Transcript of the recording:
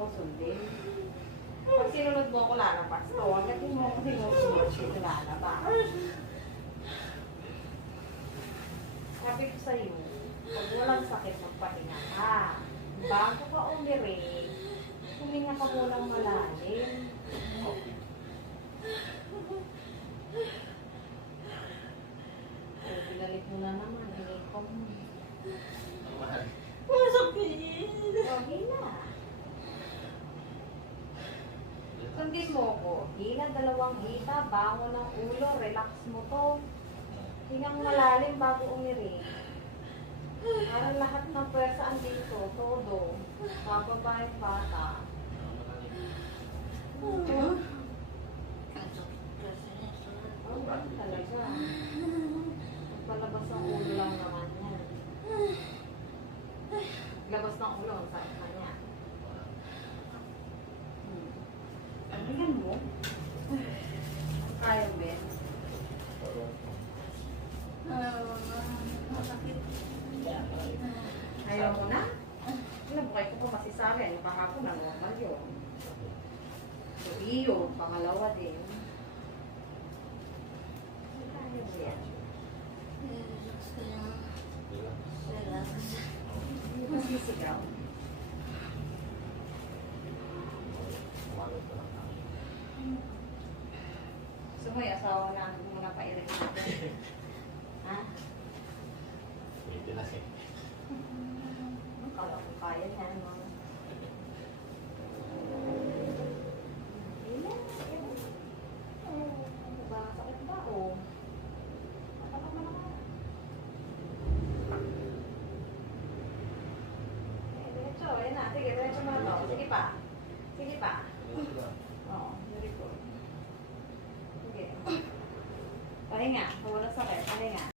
ko sundin. Pag sinunod mo ako lalabas to, hanggang hindi mo ako sinusunod, lalabas. Sabi ko sa'yo, pag walang sakit, magpahinga ka. Bago ka umirik, huminga ka munang malalim. Pinalik mo na naman, ko mo. Masakit. Okay na. Sundin mo ko. Hila, dalawang hita, bango ng ulo, relax mo to. Hingang malalim bago umirik. Para lahat ng pwersa andito, todo. Bababa yung bata. Oh, talaga. Palabas ng ulo lang naman yan. Labas ng ulo, ang sakit na niya. Tingnan mo. Kaya, Ben. Masakit. Ayaw mo na? Nabukay ko pa masisabi. Ano kahapon na normal yun. So, iyo, pangalawa din. Kaya mo yan. Relax. Hindi mo sisigaw. Gusto mo yung asawa na muna pa i-rin natin? Ha? Pwede na siya. Kala ko kaya yan, no? Ilan? Ba, sakit ba, o? Matapak mo naman. Diretso, ayun na. Sige, diretso mo na to. Sige pa. Sige pa.